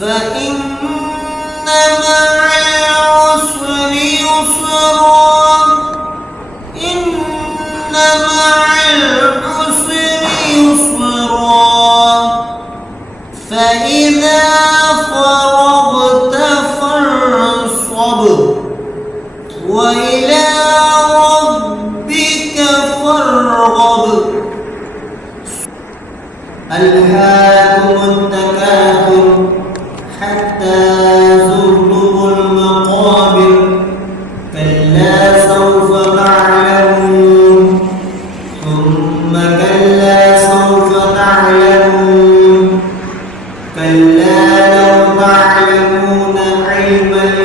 فإن مع العسر يسرا إن مع العسر يسرا فإذا فرغت فانصب وإلى ربك فارغب. ألهاكم التكاثر حتى زرتم المقابر كلا سوف تعلمون ثم كلا سوف تعلمون كلا لو تعلمون علم